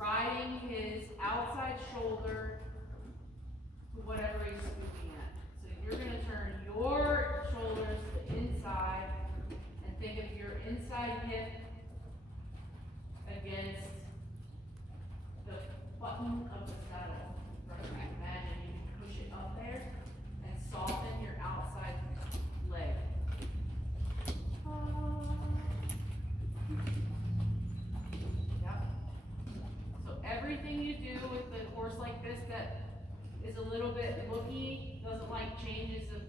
riding his outside shoulder to whatever he's scooting at. So you're going to turn your shoulders to the inside and think of your inside hip against the button of the saddle. Right? Imagine you push it up there and soften your outside leg. Yep. So everything you do with the horse like this that is a little bit looky, doesn't like changes of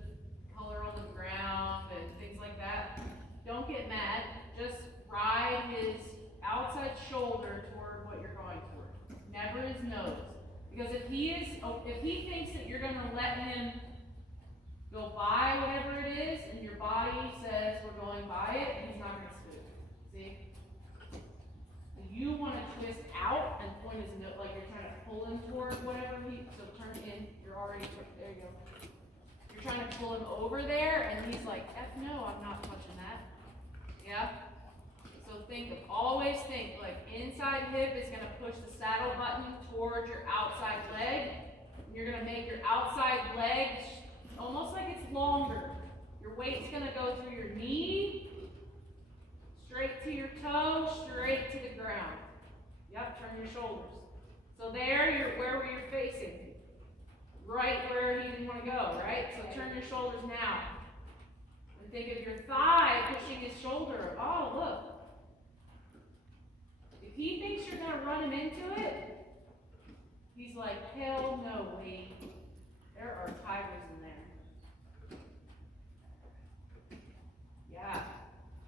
color on the ground and things like that, don't get mad. Just ride his outside shoulder toward what you're going toward. Never his nose. Because if he thinks that you're going to let him go by whatever it is, and your body says we're going by it, he's not going to spook. See? You want to twist out and point his nose, like you're trying to pull him toward whatever so turn in, you're already, there you go. You're trying to pull him over there, and he's like, F no, I'm not touching that. Yeah? So always think, like inside hip is going to push the saddle button toward your outside leg. And you're going to make your outside leg almost like it's longer. Your weight's going to go through your knee, straight to your toe, straight to the ground. Yep, turn your shoulders. So there, where were you facing? Right where you didn't want to go, right? So turn your shoulders now. And think of your thigh pushing his shoulder. Oh, look. If he thinks you're going to run him into it, he's like, hell no, Lee. There are tigers in there. Yeah.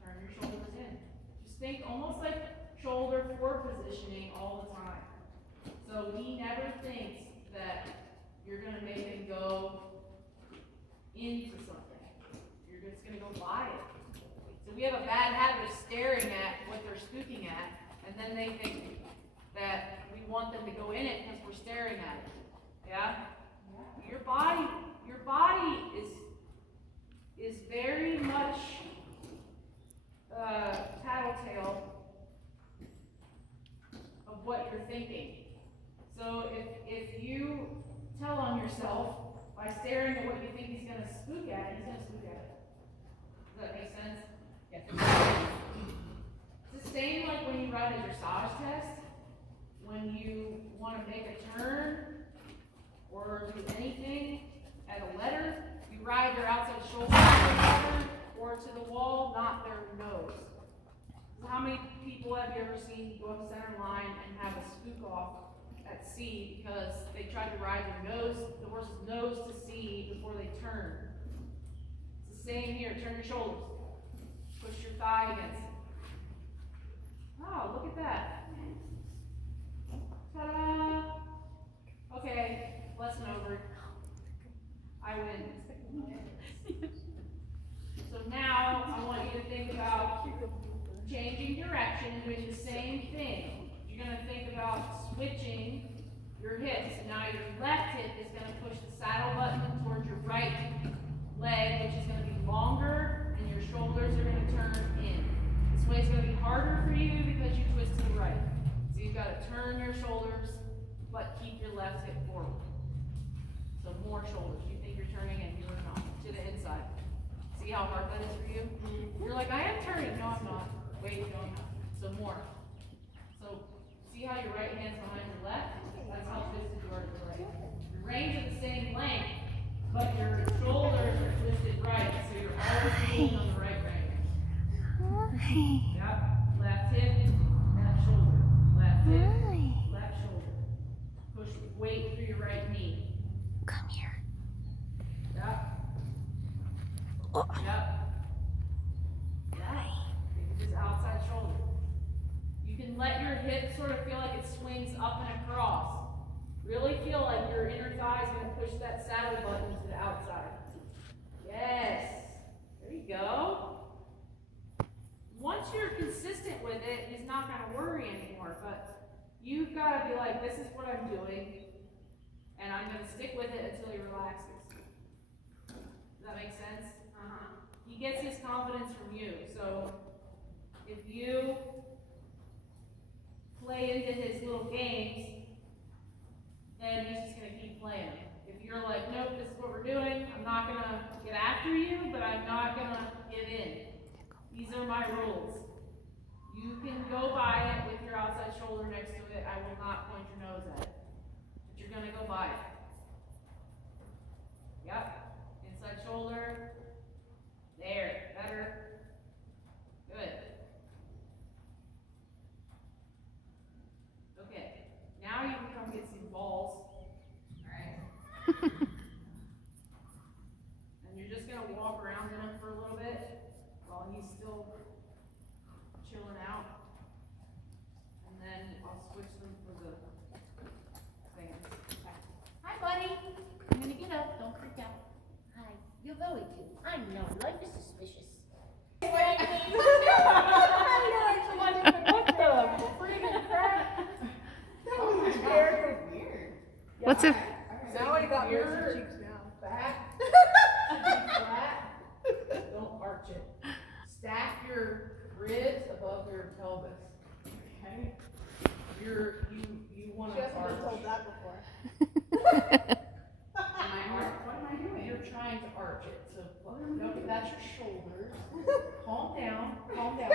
Turn your shoulders in. Just think almost like shoulder forward positioning all the time. So he never thinks that you're going to make him go into something. You're just going to go by it. So we have a bad habit of staring at what they're spooking at, and then they think that we want them to go in it because we're staring at it. Yeah? Your body is very much tattletale of what you're thinking. So if you tell on yourself by staring at what you think he's going to spook at, he's going to spook at it. Does that make sense? Yes. It's the same like when you write a dressage test. When you want to make a turn or do anything at a letter, you ride your outside shoulder to the letter or to the wall, not their nose. So how many people have you ever seen go up center line and have a spook off at sea because they tried to ride their nose, the horse's nose to sea before they turn? It's the same here. Turn your shoulders. Push your thigh against it. Oh, look at that. Ta-da! Okay, lesson over. I win. So now I want you to think about changing direction and doing the same thing. You're going to think about switching your hips. Now your left hip is going to push the saddle button towards your right leg, which is going to be longer, and your shoulders are going to turn in. This way it's going to be harder for you because you twist to the right. So you've got to turn your shoulders, but keep your left hip forward. So more shoulders. You think you're turning and you're not. To the inside. See how hard that is for you? You're like, I am turning. No, I'm not. Wait, no, I'm not. So more. So see how your right hand's behind your left? That's how twisted you are to the right. Your reins are the same length, but your shoulders are twisted right. So you're always leaning on the right rein. Yep. Left hip, left shoulder. Left hip, left shoulder. Push weight through your right knee. Come here. Yep. Oh. Yep. Yeah. Think of his outside shoulder. You can let your hip sort of feel like it swings up and across. Really feel like your inner thigh is going to push that saddle button to the outside. Yes. There you go. Once you're consistent with it, he's not going to worry anymore. But you've got to be like, this is what I'm doing, and I'm going to stick with it until he relaxes. Does that make sense? He gets his confidence from you. So if you play into his little games, then he's just gonna keep playing. If you're like, nope, this is what we're doing, I'm not gonna get after you, but I'm not gonna give in. These are my rules. You can go by it with your outside shoulder next to it. I will not point your nose at it. But you're gonna go by it. Yep. Inside shoulder. There. Better. Good. Okay. Now you can come get some balls. Alright. And you're just gonna walk around in them for a little bit while he's still chilling out. And then I'll switch them for the fans. Hi, buddy. I'm gonna get up. Don't freak out. Hi. You're very cute. I know. Life is suspicious. What the freaking crap? That was weird. What's it? Now I got your cheeks down. Back. Flat. Don't arch it. Stack your ribs above your pelvis. Okay? You want She to hasn't been told arch. that before. Am I arch? What am I doing? You're trying to arch it. So no, that's your shoulders. Calm down. Calm down.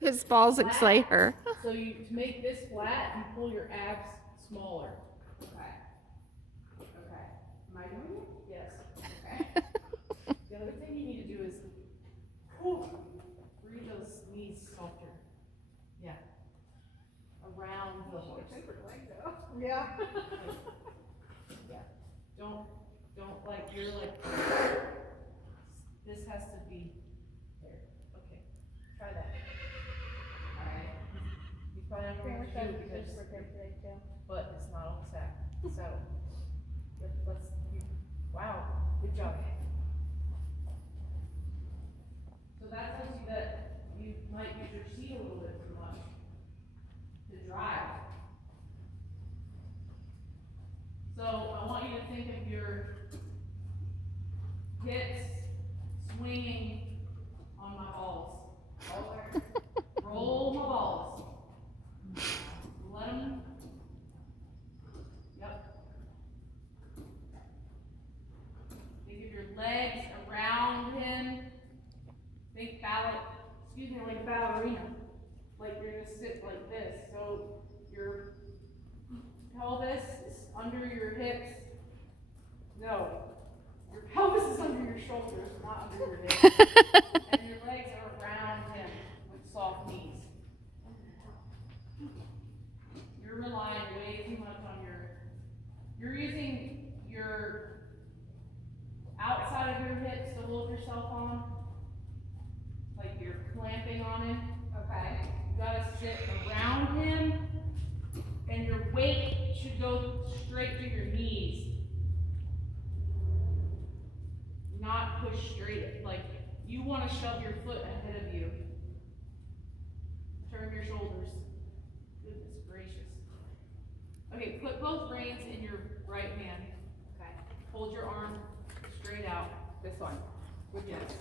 His balls excite her. So you to make this flat, you pull your abs smaller. Okay. Okay. Am I doing it? Yes. Okay. The other thing you need to do is breathe those knees softer. Yeah. Around the horse. Yeah. Yeah. Don't like you're like this has to be there. Okay. Try that. Alright. He's probably not going to do because but it's not on the sack. So wow, good job. So that tells you that you might use your seat a little bit too much to drive. So I want you to think of your hips swinging on my balls. Roll my balls. Let them. Yep. Think of your legs around him. Think like ballerina. Like you're gonna sit like this. So your pelvis is under your hips. No. Your pelvis is under your shoulders, not under your hips. And your legs are around him with soft knees. You're relying way too much on you're using your outside of your hips to hold yourself on. Like you're clamping on him. Okay. You gotta sit around him, and your weight should go straight to your knees. Not push straight. Like you want to shove your foot ahead of you. Turn your shoulders. Goodness gracious. Okay, put both reins in your right hand. Okay. Hold your arm straight out. This one. With yes.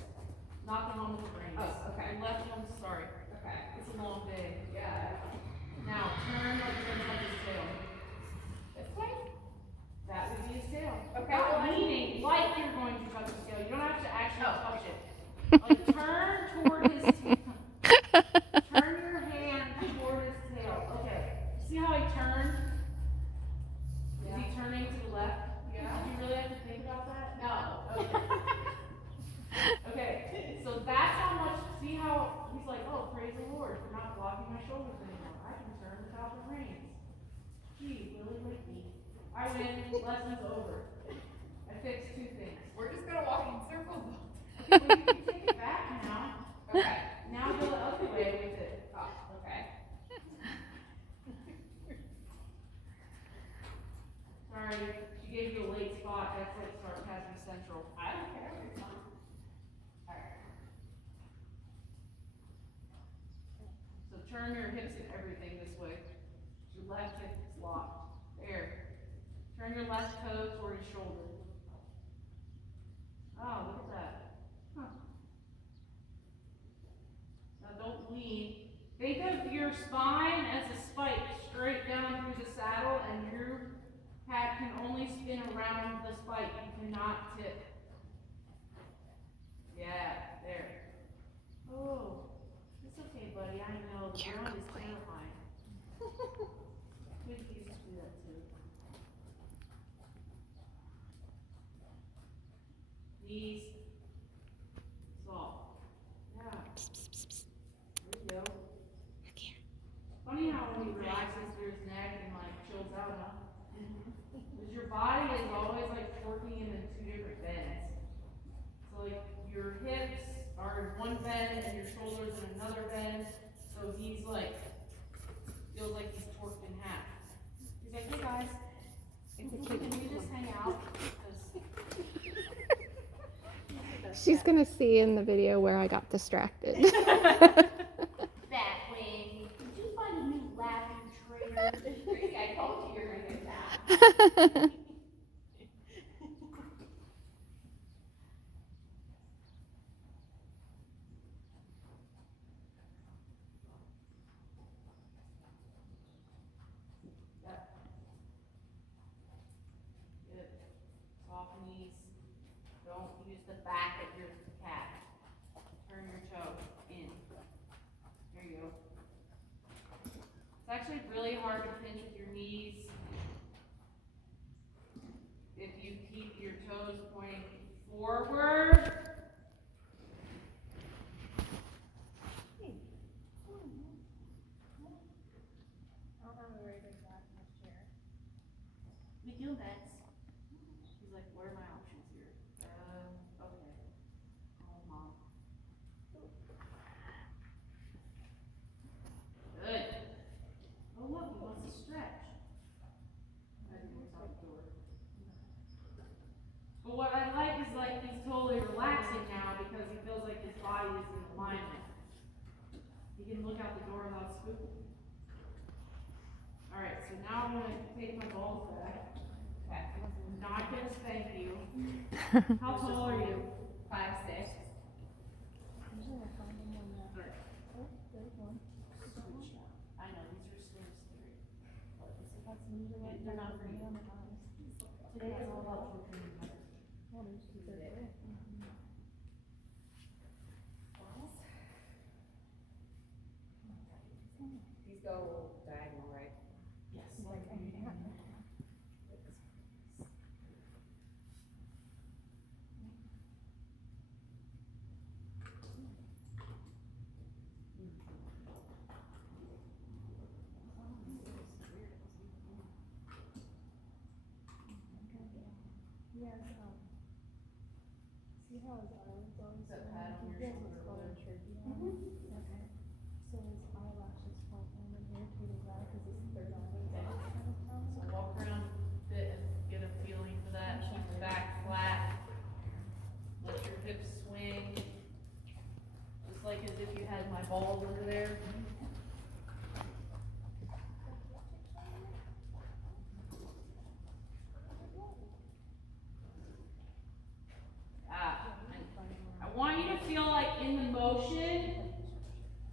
Not the one with the reins. Oh, okay. Your left one, sorry. Okay. It's a long day. Yeah. Now turn like you're gonna touch his tail. This way? That would be his tail. Okay. Not meaning like you're going to touch his tail. You don't have to actually touch it. Like turn toward his tail. Turn your hand toward his tail. Okay. See how he turned? Yeah. Is he turning to the left? Yeah. Do you really have to think about that? No. Okay. Okay. So that's how much. See how he's like, oh, praise the Lord for not blocking my shoulders anymore. I can turn without the reins. Gee, really like me. I win. Lesson's over. I fixed two things. We're just gonna walk in circles. Okay, well, you can take it back now. Okay. Now go the other way with it. Oh, okay. Sorry, she gave you a late spot. That's like sarcasm central. I don't care. It's fine. Alright. So turn your hips and everything this way. Your left hip is locked. There. Turn your left toe toward his shoulder. Oh, look at that. Huh. Now don't lean. Think of your spine as a spike straight down through the saddle, and your pad can only spin around the spike. You cannot tip. Yeah, there. Oh, it's okay, buddy. I know the You're ground is complete. terrifying. Kids used to do that too. Knees. Soft. Yeah. There you go. Funny how when he relaxes through his neck and like chills out, huh? Because your body is always like working in two different bends. So like your hips are in one bend and your shoulders in another bend. So he's like, feels like he's torqued in half. He's like, hey guys, can we just hang out? 'Cause She's gonna see in the video where I got distracted. Batwing, did you find a new laughing traitor? I told you you're gonna get that. Good. Soft knees. Don't use the back of your cat. Turn your toe in. There you go. It's actually really hard to pinch with your knees if you keep your toes pointing forward. I don't have a very big back in this chair. We do, Max. He's like, what are my options here? Okay. Oh, mom. Good. Oh, look, he wants to stretch. I think it's out the door. But what I like is like he's totally relaxing now because he feels like his body is in alignment. He can look out the door without spooked. Alright, so now I'm gonna take my balls back. Okay. I'm not gonna spank you. How tall are you? 5'6". Usually I find them on the, Alright. oh, there's one. I know, these are so scary. That's usually like, They're not for you. on the bottom. Today is all about children. Well, there's two there. These go diagonal, right? Yes. Like, I can't. Yes, see how his eyelids are? Is that pad on He your feels what's shoulder called a there? trachea. Okay. So his eyelashes fall in and irritating that because his third eyelid kind of comes. So walk around a bit and get a feeling for that. Keep the back flat. Let your hips swing. Just like as if you had my balls under there. I want you to feel like in the motion.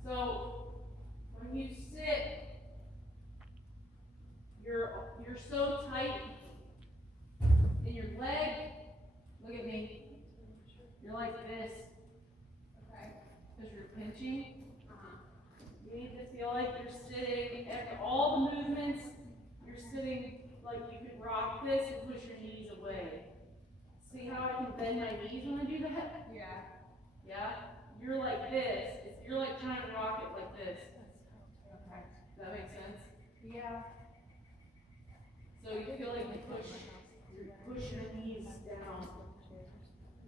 So when you sit, you're so tight in your leg. Look at me. You're like this. Okay. Because you're pinching. You need to feel like you're sitting. After all the movements, you're sitting like you could rock this and push your knees away. See how I can bend my knees when I do that? Yeah. Yeah? You're like this. You're like trying to rock it like this. Okay. Does that make sense? Yeah. So you feel like you push your knees down.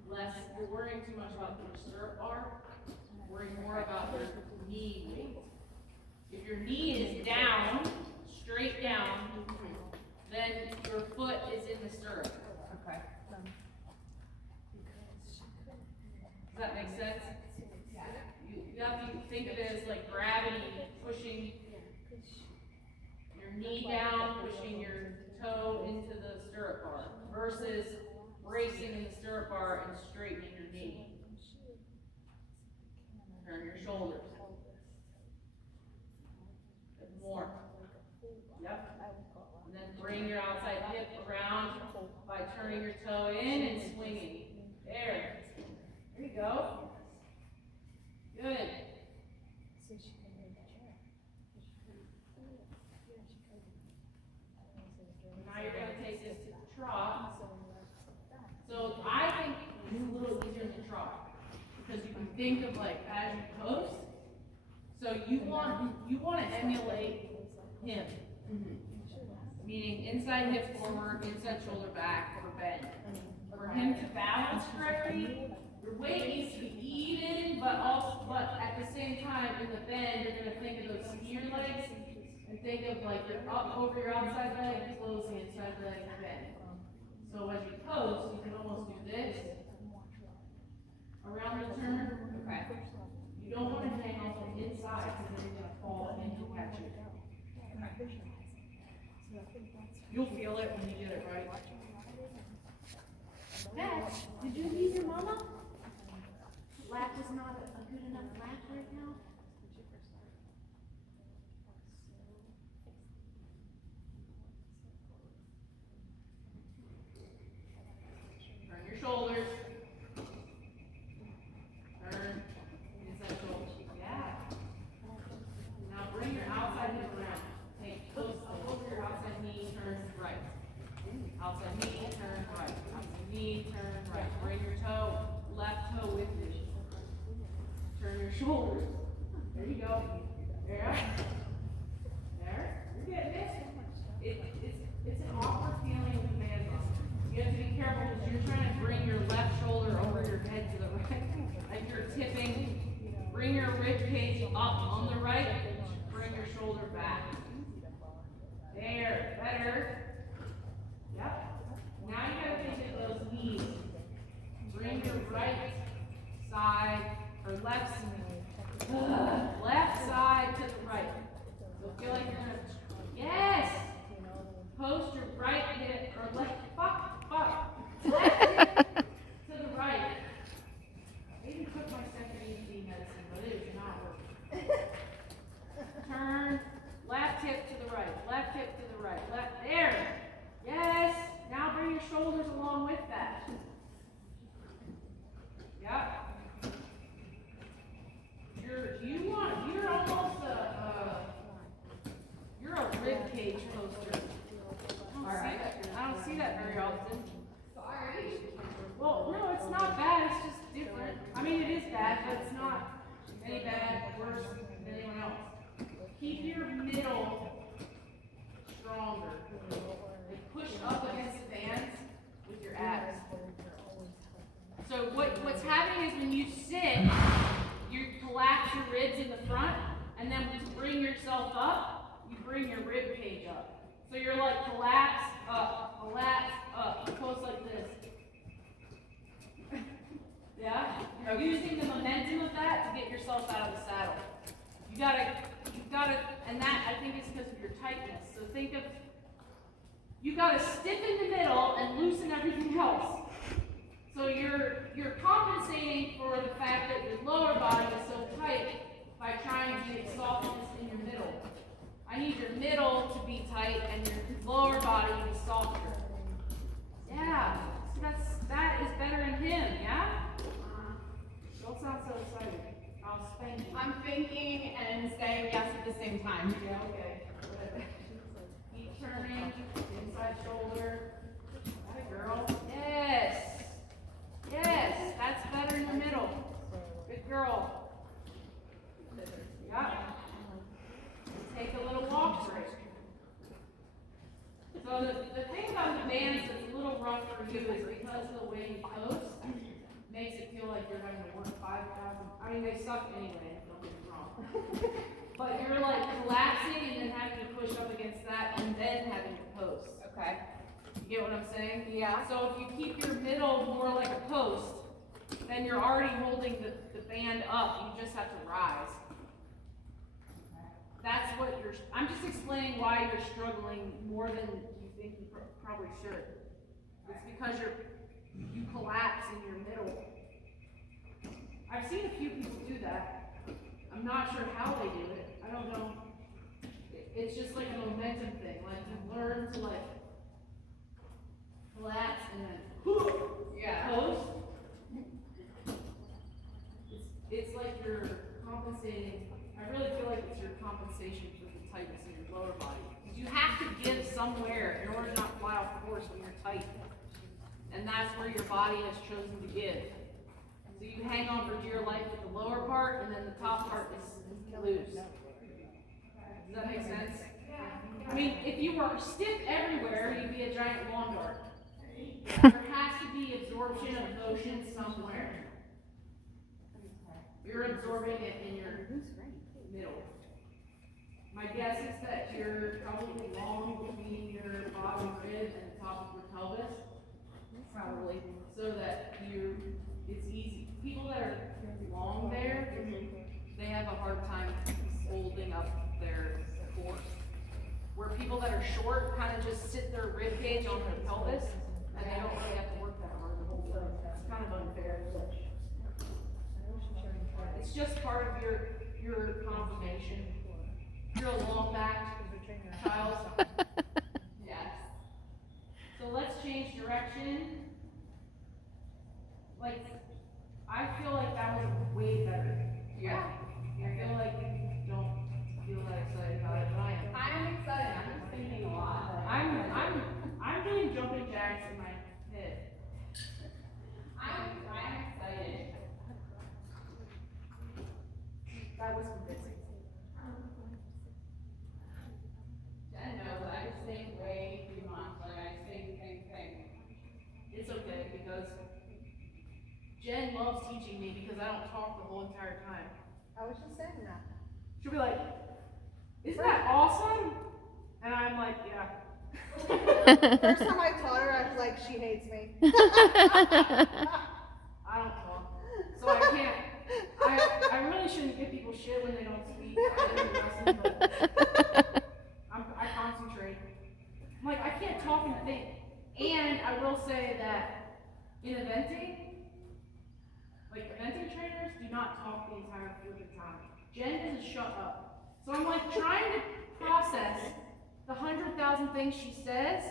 Less, you're worrying too much about your stirrup bar. Worrying more about your knee weight. If your knee is down, straight down, then your foot is in the stirrup. Okay. Does that make sense? You have to think of it as like gravity pushing your knee down, pushing your toe into the stirrup bar, versus bracing in the stirrup bar and straightening your knee. Turn your shoulders. More. Yep. And then bring your outside hip around by turning your toe in and swinging. There. There you go. Good. So she can move the chair. Now you're gonna take this to the trot. So I think it's a little easier than trot because you can think of like as you post. So you want to emulate him, meaning inside hip forward, inside shoulder back, or bend. For him to balance correctly, your weight needs to be even, but at the same time in the bend, you're gonna think of those skier legs and think of like you're up over your outside leg, close the inside leg, bend. So as you post, you can almost do this around the turn. Okay. You don't want to hang off the inside because then you're gonna fall and you'll catch it. You'll feel it when you get it right. Matt, did you leave your mama? Lap is not a good enough lap right now? Turn your shoulders. Turn. Inside shoulder. Yeah. Now bring your outside hip around. Take close up over your outside knee, turn right. Outside knee, turn right. Outside knee, turn right. Bring your toe, left toe with you. Turn your shoulders. There you go. There. There. You're getting it. It's an awkward feeling with the band muscle. You have to be careful because you're trying to bring your left shoulder over your head to the right. Like you're tipping. Bring your rib cage up on the right. Bring your shoulder back. There. Better. Yep. Now you gotta think of those knees. Bring your right side or left side to the right. So feel like you're gonna. Yes. Post your right hip or left. Left hip to the right. I even took my second ED medicine, but it is not working. Turn. Left hip to the right. Left hip to the right. Left. There. Yes. Now bring your shoulders along with that. Yep. You're almost you're a rib cage poster. I don't see that very often. Sorry. Well, no, it's not bad. It's just different. I mean, it is bad, but it's not any bad, worse than anyone else. Keep your middle stronger. Like push up against the bands with your abs. So what's happening is when you sit, you collapse your ribs in the front, and then to bring yourself up, you bring your rib cage up. So you're like collapse up, close like this. Yeah? You're using the momentum of that to get yourself out of the saddle. You gotta, and that I think is because of your tightness. So think of, you gotta stiffen the middle and loosen everything else. So you're compensating for the fact that your lower body is so tight by trying to get softness in your middle. I need your middle to be tight and your lower body to be softer. Yeah, so that is better in him, yeah? Don't sound so excited. I'll spank you. I'm thinking and saying yes at the same time. Yeah, okay. Keep turning, inside shoulder. Got it, girl. Yes. Yes, that's better in the middle. Good girl. Yeah. Take a little walk break. So the thing about the bands that's a little rough for you is because of the way you post, makes it feel like you're having to work 5,000. I mean, they suck anyway, don't get me wrong. But you're like collapsing and then having to push up against that and then having to post. Okay. You get what I'm saying? Yeah. So if you keep your middle more like a post, then you're already holding the band up. You just have to rise. That's what I'm just explaining why you're struggling more than you think you probably should. It's because you collapse in your middle. I've seen a few people do that. I'm not sure how they do it. I don't know. it's just like a momentum thing, like you learn to like collapse and then Yeah. post. It's like you're compensating, I really feel like it's your compensation for the tightness in your lower body. Because you have to give somewhere in order to not fly off the horse when you're tight. And that's where your body has chosen to give. So you hang on for dear life with the lower part, and then the top part is loose. Does that make sense? I mean, if you were stiff everywhere, you'd be a giant lawn dart. There has to be absorption of motion somewhere. You're absorbing it in your middle. My guess is that you're probably long between your bottom rib and the top of your pelvis. Probably. So that it's easy. People that are long there, they have a hard time holding up their core. Where people that are short kind of just sit their rib cage on their pelvis, and they don't really have to work that hard to hold it. It's kind of unfair. It's just part of your confirmation. You're a long back child. Yes. So let's change direction. Like, I feel like that was way better. Yeah. I feel like you don't feel that excited about it, but I am. I'm excited. I'm just thinking a lot. I'm doing jumping jacks in my head. I'm excited. That was convincing. Jen knows I just think way too much. Like I say the same thing. It's okay because Jen loves teaching me because I don't talk the whole entire time. I was just saying that. She'll be like, "Isn't that awesome?" And I'm like, "Yeah." First time I taught her, I was like, she hates me. I don't talk, so I can't. I really shouldn't give people shit when they don't speak. I didn't listen, but I concentrate. I'm like, I can't talk and think. And I will say that in eventing, like eventing trainers do not talk the entire flipping time. Jen doesn't shut up. So I'm like trying to process the 100,000 things she says,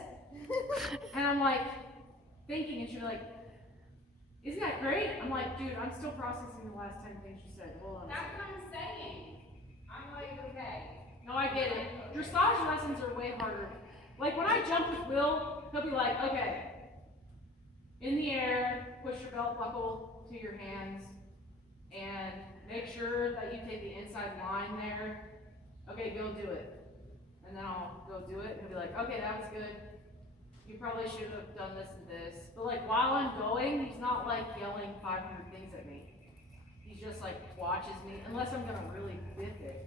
and I'm like thinking, and she'll be like, "Isn't that great?" I'm like, "Dude, I'm still processing the last 10 things she said. Hold on." That's what I'm saying. I'm like, okay. No, I get it. Dressage lessons are way harder. Like when I jump with Will, he'll be like, "Okay, in the air, push your belt buckle to your hands, and make sure that you take the inside line there. Okay, go do it." And then I'll go do it, and he'll be like, "Okay, that was good. You probably should have done this and this." But like while I'm going, he's not like yelling 500 things at me. He's just like watches me, unless I'm gonna really whip it.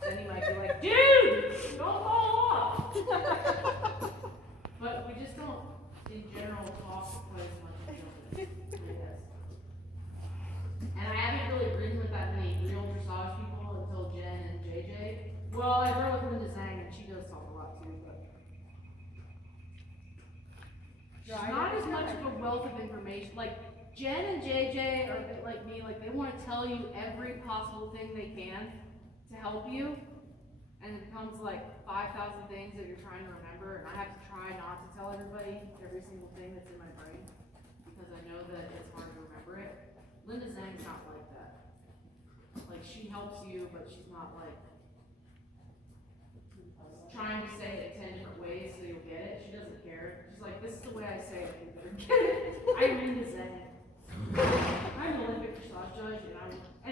Then he might be like, "Dude, don't fall off." But we just don't, in general, talk quite as much as jumping. Yes. And I haven't really ridden with that many real dressage people until Jen and JJ. Well, I rode with Linda Zhang, and she does talk a lot too, but she's not as much of a wealth of information. Like Jen and JJ are a bit like me. Like they want to tell you every possible thing they can to help you, and it becomes like 5,000 things that you're trying to remember, and I have to try not to tell everybody every single thing that's in my brain because I know that it's hard to remember it. Linda Zhang's not like that. Like she helps you, but she's not like trying to say it 10 different ways so you'll get it. She doesn't care. She's like, "This is the way I say it, you better get it." I'm Linda Zhang. I'm an Olympic dressage judge,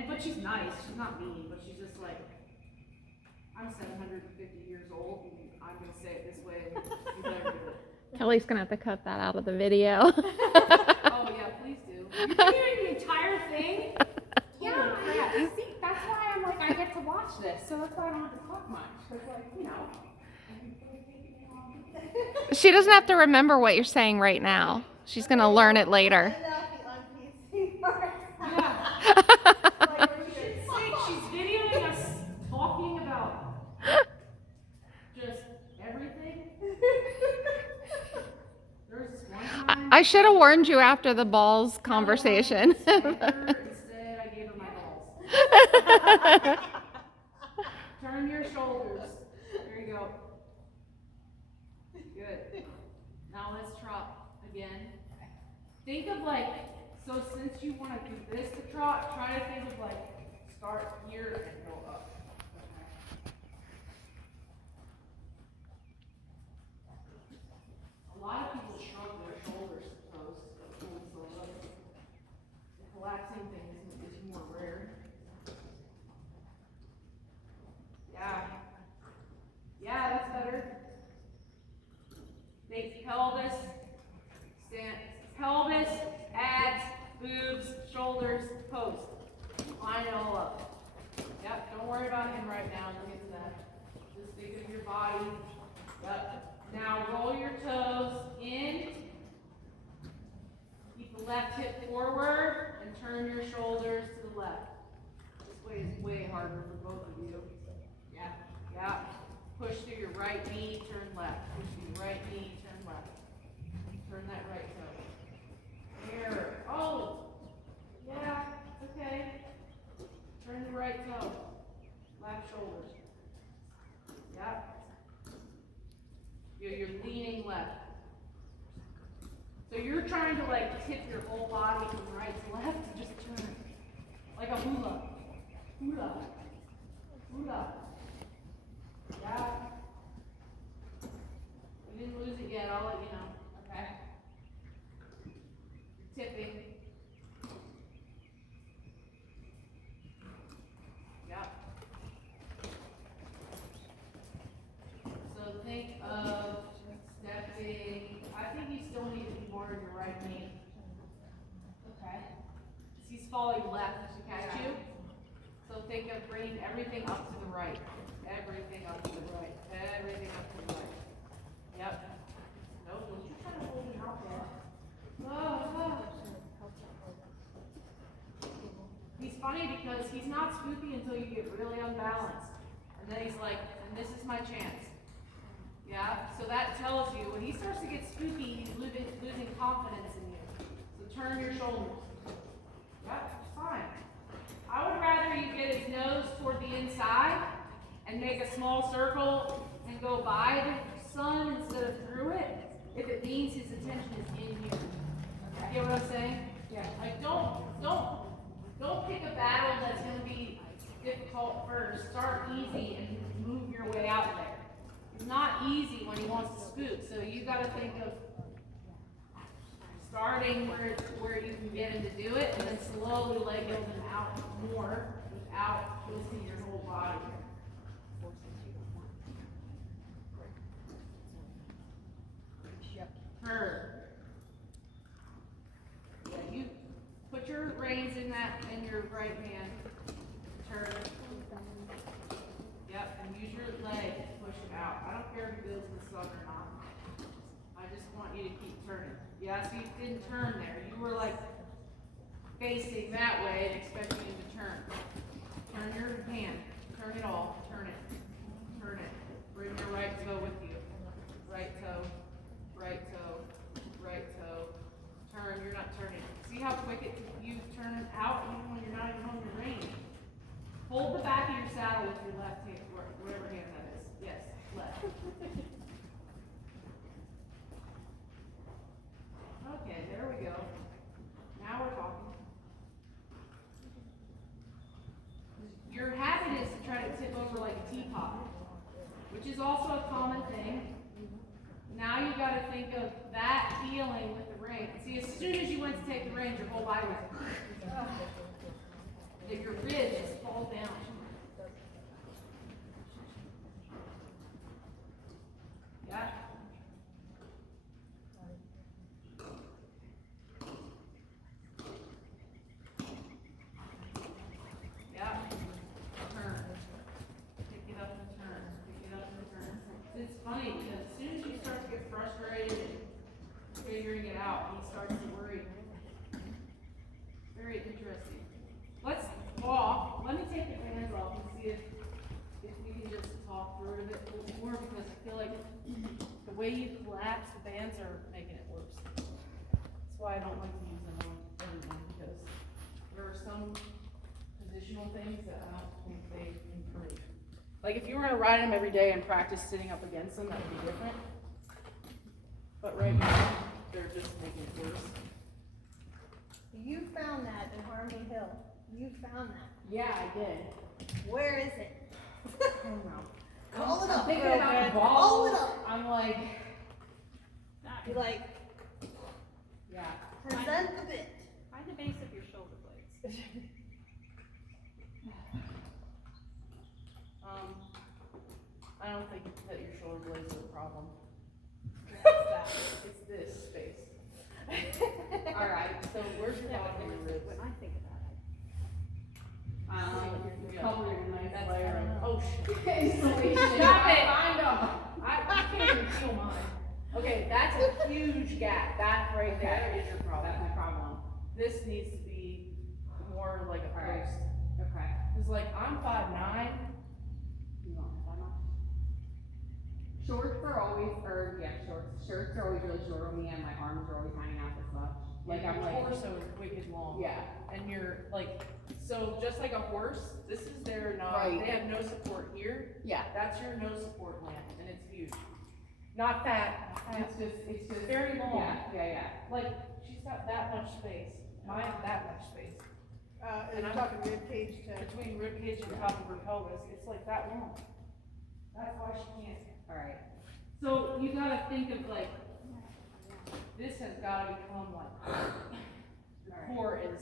but she's nice. She's not mean, but she's just like, "I'm 750 years old, and I'm gonna say it this way. You better do it." Kelly's gonna have to cut that out of the video. Oh yeah, please do. You're hearing the entire thing? Yeah, yeah. See, that's why I'm like, I get to watch this, so that's why I don't have to talk much. Because, like, you know. She doesn't have to remember what you're saying right now. She's gonna learn it later. She's videoing us talking about just everything. There was this one time. I should have warned you after the balls conversation. Instead, I gave her my balls. Turn your shoulders. think of like, so since you wanna do this to trot, try to think of like, start here and go up. A lot of people shrug their shoulders to pose, so the collapsing thing is more rare. Yeah. Yeah, that's better. Think pelvis, stand, pelvis, abs, boobs, shoulders, pose. Line it all up. Yep, don't worry about him right now, we'll get to that. Just think of your body. Yep. Now roll your toes in. Keep the left hip forward and turn your shoulders to the left. This way is way harder for both of you. Yeah, yeah. Push through your right knee, turn left. Push through your right knee, turn left. Turn that right toe. There. Oh, yeah, it's okay. Turn the right toe. Left shoulder. Yep. You're leaning left. So you're trying to like tip your whole body from right to left and just turn. Like a hula. Hula. Hula. Yeah. You didn't lose it yet, I'll let you know. Okay? Tipping. Yep. So think of stepping. I think you still need to be more in your right knee. Okay. He's falling left to catch you. So think of bringing everything up to the right. Everything up to the right. Everything up to the right. Yep. No, don't you try to hold it out there. He's funny because he's not spooky until you get really unbalanced. And then he's like, and this is my chance. Yeah? So that tells you, when he starts to get spooky, he's losing confidence in you. So turn your shoulders. Yep, it's fine. I would rather you get his nose toward the inside and make a small circle and go by the sun instead of through it, if it means his attention is in here. Okay. Get what I'm saying? Yeah. Like don't pick a battle that's gonna be difficult first. Start easy and move your way out there. It's not easy when he wants to spook, so you gotta think of starting where you can get him to do it, and then slowly leg him out more without twisting your whole body. Turn. Yeah, you put your reins in your right hand. Turn. Yep, and use your leg to push it out. I don't care if it goes in the sun or not. I just want you to keep turning. Yeah, so you didn't turn there. You were like facing that way and expecting him to turn. Turn your hand. Turn it all. Turn it. Turn it. Bring your right toe with you. Right toe. Right toe. Right toe. Turn. You're not turning. See how quick you turn it out even when you're not even on your rein. Hold the back of your saddle with your left hand, whatever hand that is. Yes, left. Okay, there we go. Now we're talking. Your habit is to try to tip over like a teapot, which is also a common thing. Now you got to think of that feeling with the rein. See, as soon as you went to take the reins, your whole body was. Your ribs just fall down. Yeah. Yeah. Turn. Pick it up and turn. Pick it up and turn. It's funny because as soon as you start to get frustrated and figuring it out, he starts to worry. Very interesting. Let's walk. Let me take the hands off and see if we can just talk through it a bit more, because I feel like the way you collapse, the bands are making it worse. That's why I don't like to use them on everyone, because there are some positional things that I don't think they improve. Like if you were to ride them every day and practice sitting up against them, that would be different. But right now, they're just making it worse. You found that in Harmony Hill. You found that. Yeah, I did. Where is it? I don't know. Call it I'm up, thinking girl, about man. the ball. Call it up. I'm like, Be like, yeah. present the bit. Find the base of your shoulder blades. I don't think that your shoulder blades are the problem. That's that. It's this space. Alright, so where's your bottom of your ribs? When I think about it. Covered in a nice That's- layer of. Oh, shit. Insulation. Stop it. Find them. I can't even feel mine. Okay, that's a huge gap. That right there is your problem. That's my problem. This needs to be more like a Alright. post. Okay. Cause like I'm 5'9". You want that much? Shorts are always, shirts are always really short on me and my arms are always hanging out this much. Like Your I'm like, torso is wicked long. yeah. And you're like, so just like a horse, this is their knob. Right. They have no support here. Yeah. That's your no support lamp, and it's huge. Not fat. It's just Very long. Yeah. Like she's got that much space. Mine have that much space And And I'm I'm- talking rib cage to. between rib cage and top of her pelvis. It's like that long. That's why she can't. Alright. So you gotta think of like, this has gotta become like, the core is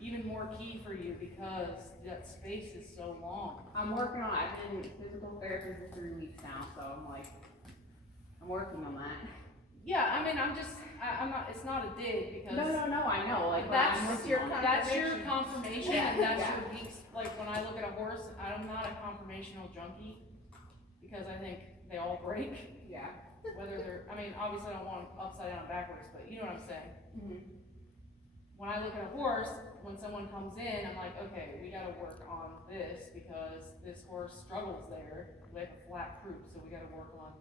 even more key for you because that space is so long. I'm working on, I've been physical therapy for 3 weeks now, so I'm like, I'm working on that. Yeah, I mean, I'm not, it's not a dig because. No, I know, like, but That's I'm working your, on it. that's your confirmation, and that's Yeah. your weeks, like, when I look at a horse, I'm not a confirmational junkie, because I think they all break, Yeah. whether they're, I mean, obviously I don't want them upside down and backwards, but you know what I'm saying? Mhm. When I look at a horse, when someone comes in, I'm like, okay, we gotta work on this, because this horse struggles there with a flat croup, so we gotta work on,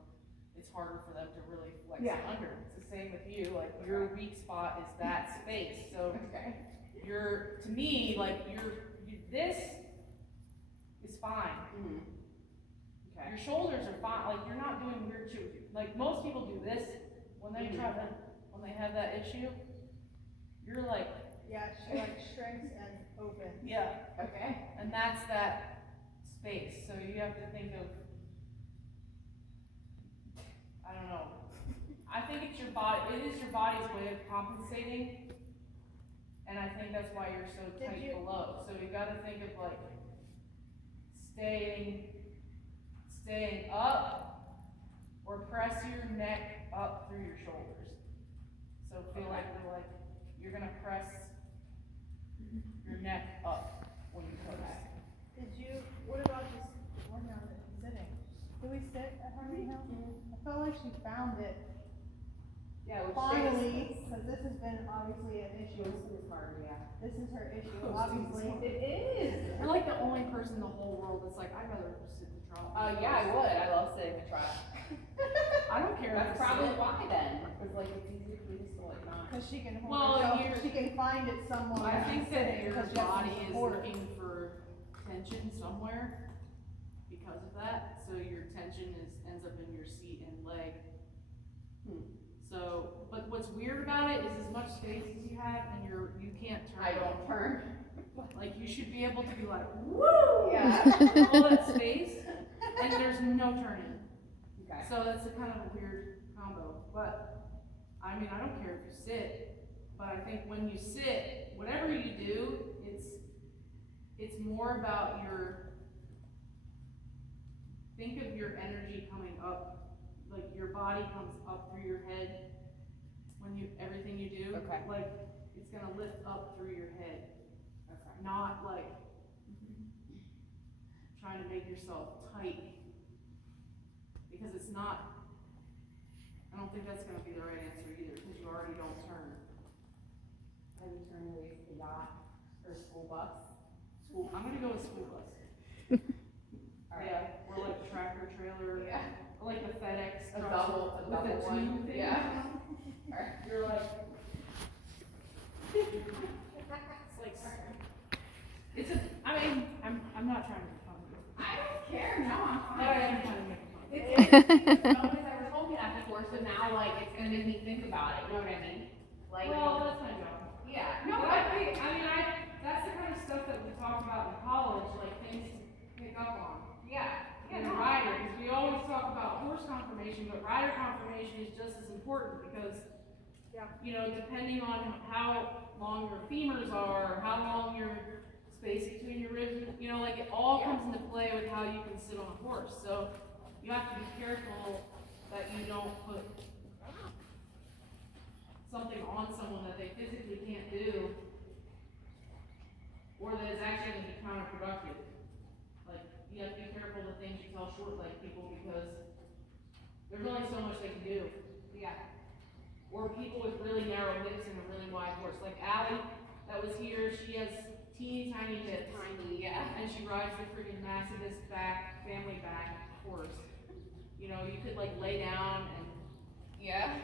it's harder for them to really flex it Yeah. under. It's the same with you, like, your weak spot is that space, so Okay. you're, to me, like, this is fine. Mhm. Okay. Your shoulders are fine, like, you're not doing weird shit with you, like, most people do this, when they try to, when they have that issue, you're like, Yeah, she like shrinks and opens. yeah, Okay. and that's that space, so you have to think of, I don't know, I think it's your body, it is your body's way of compensating, and I think that's why you're so Did tight you- below, so you gotta think of like, staying up, or press your neck up through your shoulders. So feel like you're gonna press your neck up when you post. What about just working on it sitting? Do we sit at Harmony Hill? I felt like she found it Yeah, which finally, because this has been obviously an issue. is hard, yeah. This is her issue, Posting obviously. this It is. You're like the only person in the whole world that's like, I'd rather sit the drop. Yeah, I would, I love sitting the trot. I don't care. That's if I probably sit. why then, it's like, it's easier for me just to like not. Because she can Well, hold herself, you're- she can find it somewhere. I think that sitting your because she has some body is support. looking for tension somewhere because of that, so your tension ends up in your seat and leg. So, but what's weird about it is as much space as you have and you can't turn. I don't turn. Like, you should be able to be like, woo! Yeah. All that space, and there's no turning. Okay. So that's a kind of a weird combo, but, I mean, I don't care if you sit, but I think when you sit, whatever you do, it's more about think of your energy coming up, like your body comes up through your head when everything you do. Okay. Like, it's gonna lift up through your head, Okay. not like trying to make yourself tight, because it's not, I don't think that's gonna be the right answer either, because you already don't turn. Have you turned away from the yacht or school bus? I'm gonna go with school bus. Alright. Yeah, or like tractor trailer, Yeah. or like the FedEx A truck double with the one. tube thing. Yeah. Alright. You're like, it's like, it's a, I mean, I'm not trying to be funny. I don't care, no, I'm But I am fine. trying to make it funny. It's nobody's ever told me that before, so now like it's gonna make me think about it, you know what I mean? Like, Well, that's my job. yeah, stuff that we talk about in college, like things to pick up on. Yeah. And riders, we always talk about horse conformation, but rider conformation is just as important because, you know, depending on how long your femurs are, how long your space between your ribs, you know, like it all comes into play with how you can sit on a horse. So you have to be careful that you don't put something on someone that they physically can't do, or that is actually going to be counterproductive. Like, you have to be careful the things you tell short leg people because there's only so much they can do. Yeah. Or people with really narrow hips and a really wide horse. Like Allie, that was here, she has teeny tiny hips. Tiny, yeah. And she rides the freaking massivest back, family back horse. You know, you could like lay down and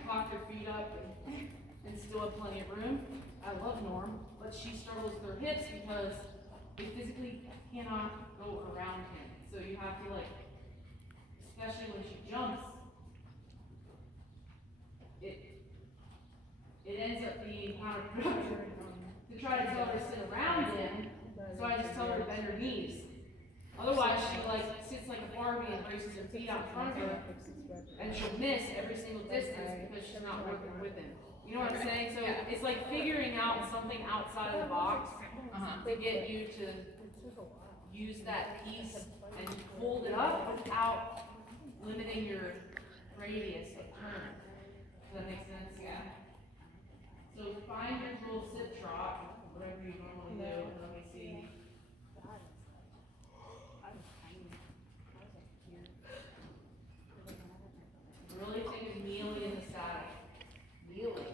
lock your feet up and still have plenty of room. I love Norm, but she struggles with her hips because they physically cannot go around him. So you have to like, especially when she jumps, it ends up being counterproductive to try to tell her to sit around him. So I just tell her to bend her knees. Otherwise, she like sits like a Barbie and braces her feet out in front of her, and she'll miss every single distance because she's not working with him. You know what I'm saying? So it's like figuring out something outside of the box to get you to use that piece and hold it up without limiting your radius of turn. Does that make sense? Yeah. So find your little sit trot, whatever you normally do. Let me see. Really take a kneeling in the saddle. Kneeling.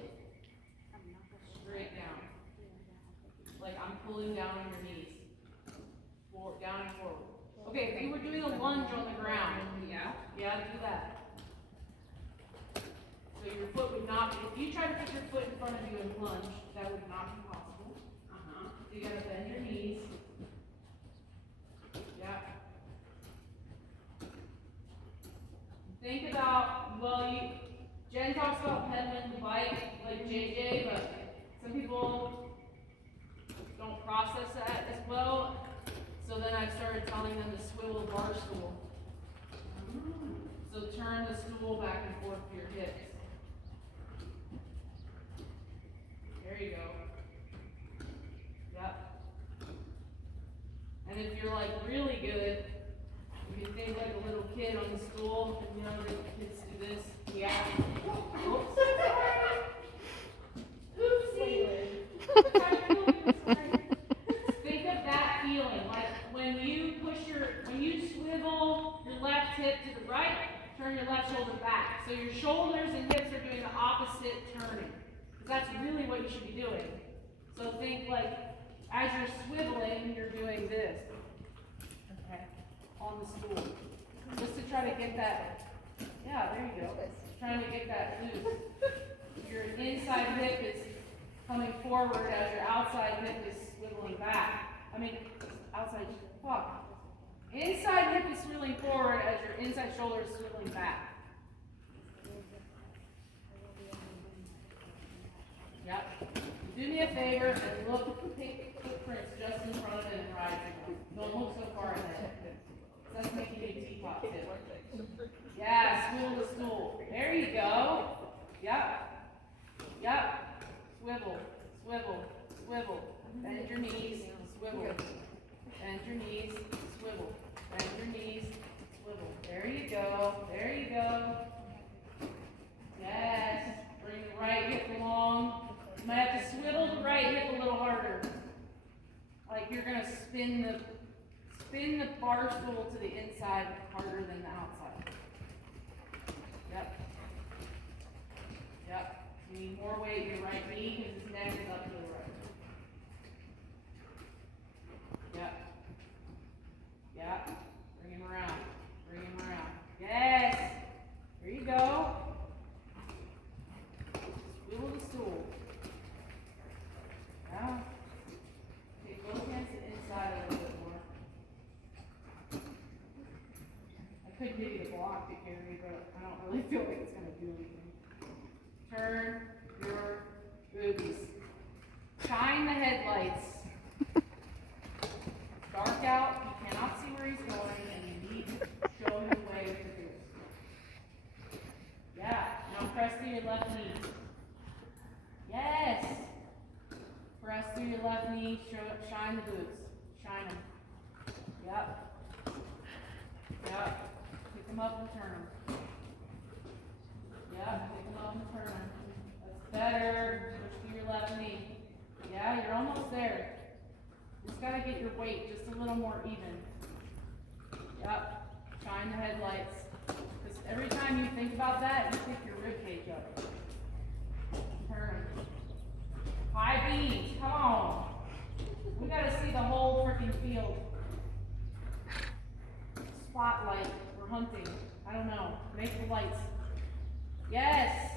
Straight down. Like I'm pulling down on your knees. Forward, down and forward. Okay, if you were doing a lunge on the ground, yeah, do that. So your foot would not, if you try to put your foot in front of you and lunge, that would not be possible. So you gotta bend your knees. Yeah. Think about, well, Jen talks about pedaling the bike like JJ, but some people don't process that as well. So then I started telling them to swivel the bar stool. So turn the stool back and forth to your hips. There you go. Yep. And if you're like really good, you can think like a little kid on the stool. You know, the kids do this. Yeah. Oops. Oopsie. Think of that feeling, like when you swivel your left hip to the right, turn your left shoulder back. So your shoulders and hips are doing the opposite turning. That's really what you should be doing. So think like, as you're swiveling, you're doing this. Okay. On the stool. Just to try to get that, yeah, there you go. Trying to get that loose. Your inside hip is coming forward as your outside hip is swiveling back. Inside hip is swiveling forward as your inside shoulder is swiveling back. Yep. Do me a favor and look, take footprints just in front of it and ride it. Don't look so far ahead. That's making you teapot tip. Yeah, swivel the stool. There you go. Yep. Yep. Swivel, swivel, swivel. Bend your knees, swivel. Bend your knees, swivel. Bend your knees, swivel. There you go. There you go. Yes. Bring the right hip along. You might have to swivel the right hip a little harder. Like you're gonna spin the bar stool to the inside harder than the outside. Yep. Yep. You need more weight in your right knee because his neck is up to the right. Yep. Yep. Bring him around. Bring him around. Yes. There you go. Swivel the stool. Yeah. Take both hands to the inside a little bit more. I could give you the block to carry, but I don't really feel like it's gonna do anything. Turn your boobies. Shine the headlights. Scout, you cannot see where he's going, and you need to show him the way to do it. Yeah, now press through your left knee. Yes. Press through your left knee, shine the boots. Shine them. Yep. Yep. Pick them up and turn them. Yep, pick them up and turn them. That's better. Push through your left knee. Yeah, you're almost there. Just gotta get your weight just a little more even. Yep. Shine the headlights. Because every time you think about that, you pick your rib cage up. Turn them. High beams, come on. We gotta see the whole freaking field. Spotlight, we're hunting. I don't know. Make the lights. Yes.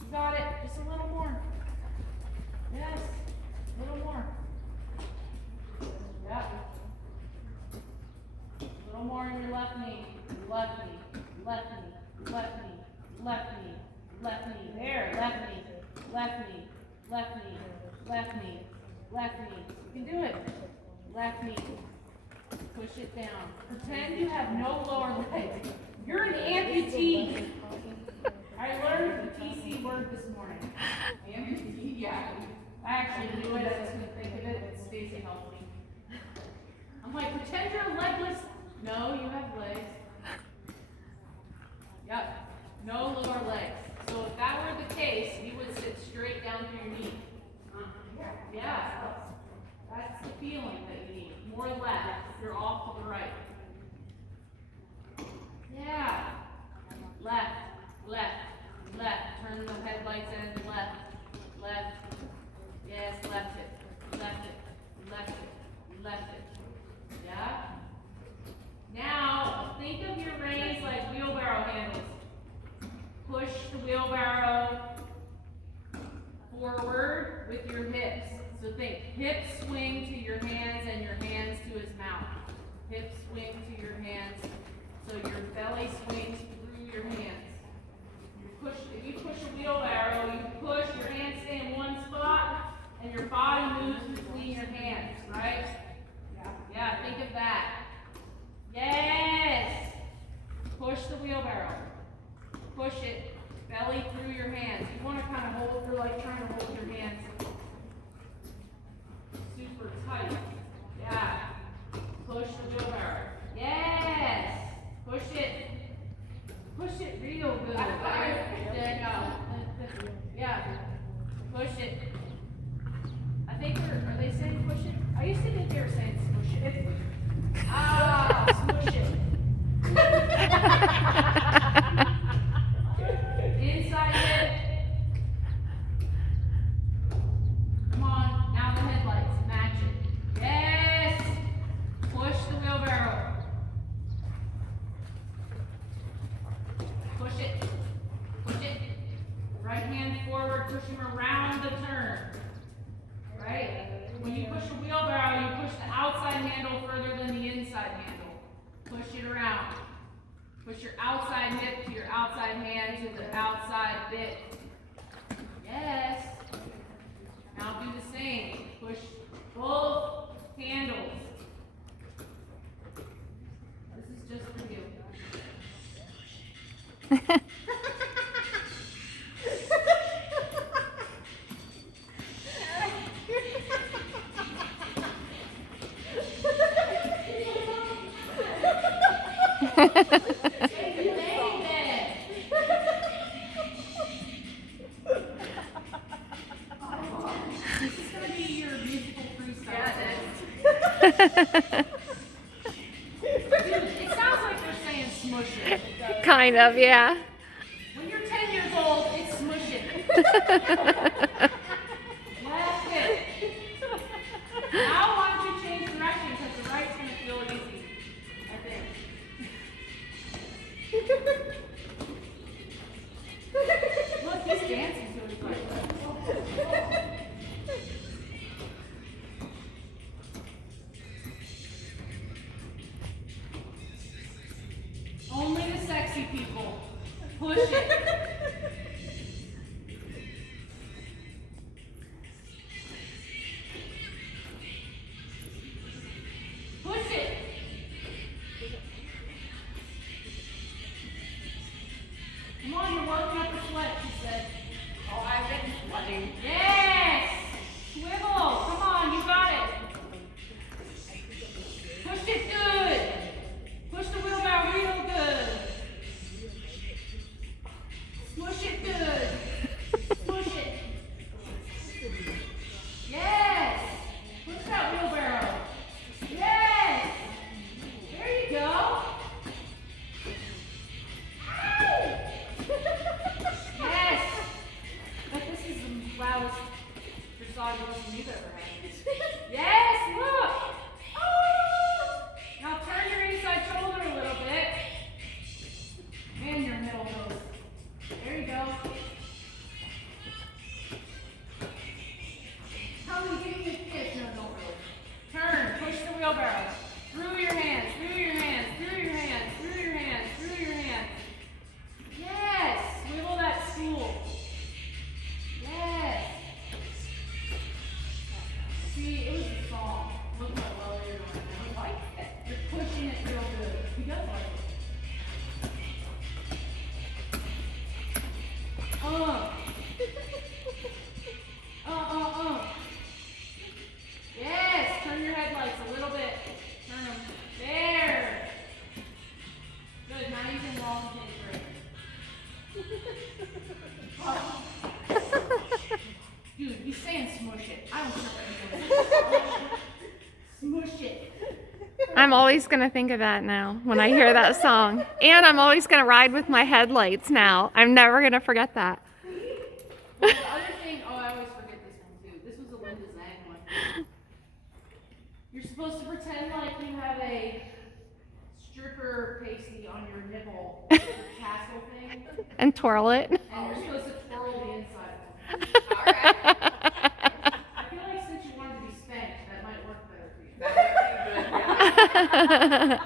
You got it. Just a little more. Yes. A little more. Yep. A little more in your left knee. Left knee. Left knee. Left knee. Left knee. Left knee. There. Left knee. Left knee. Left knee. Left knee. Left knee. You can do it. Left knee. Push it down. Pretend you have no lower legs. You're an amputee. I learned the PC word this morning. Amputee, yeah. I actually knew it. I just couldn't think of it, but Stacy helped me. I'm like, pretend you're legless. No, you have legs. Yep. No lower legs. So if that were the case, you would sit straight down to your knee. Yeah. That's the feeling that you need. More left. You're off to the right. Yeah. Left. Left. Left. Turn the headlights in. Left. Left. Yes, left it. Left it. Left it. Left it. Yeah? Now, think of your reins like wheelbarrow handles. Push the wheelbarrow forward with your hips. So think, hips swing to your hands and your hands to his mouth. Hips swing to your hands. So your belly swings through your hands. If you push a wheelbarrow, you push, your hands stay in one spot, and your body moves between your hands, right? Yeah, think of that. Yes! Push the wheelbarrow. Push it, belly through your hands. You want to kind of hold, you're like trying to hold your hands super tight. Yeah. Push the wheelbarrow. Yes! Push it. Push it real good. There you go. Yeah. Push it. I think are they saying push it? I used to think they were saying smush it. Ah, smush it. Inside hip. Come on, now the headlights. Match it. Yes! Push the wheelbarrow. Push it. Push it. Right hand forward, push him around the turn. Right? When you push a wheelbarrow, you push the outside handle further than the inside handle. Push it around. Push your outside hip to your outside hand to the outside bit. Yes. Now do the same. Push both handles. This is just for you. This is going to be your musical freestyle. Dude, it sounds like they're saying smush it. Kind of, yeah. When you're 10 years old, it's smush it. Left hip. Now why don't you change direction because the right's going to feel easy, I think. Look, he's dancing to his right. Only the sexy people. Push it. Push Come on, you're working up the sweat, she said. Oh, I've been sweating. Yes! Swivel! Come on, you got it. Push it good. Push the wheelbarrow real good. Smush it good. Smush it. Yes! Push that wheelbarrow. Yes! There you go. Yes! But this is the loudest dressage lesson you've ever had. Yes! Look! Oh! Now turn your inside shoulder a little bit. And your middle nose. There you go. Tell me, give me a kiss. No, don't really. Turn. Push the wheelbarrow. Through your hands. Through your hands. Through your hands. Through your hands. Through your hands. Yes. Swivel that stool. Yes. See, it was a song. Look how well you're doing. I like it. You're pushing it real good. He does like it. Yes, turn your headlights a little bit. Turn them. There. Good, now you can long take break. Dude, he's saying smush it. I don't care what you're doing. Smush it. I'm always going to think of that now when I hear that song. And I'm always going to ride with my headlights now. I'm never going to forget that. The other thing, oh, I always forget this one too. This was a Linda Zhang one. You're supposed to pretend like you have a stripper pasty on your nipple, your tassel thing, And twirl it. and you're supposed to twirl the inside of it. Alright. I feel like since you wanted to be spanked, that might work better for you. That might be good, yeah.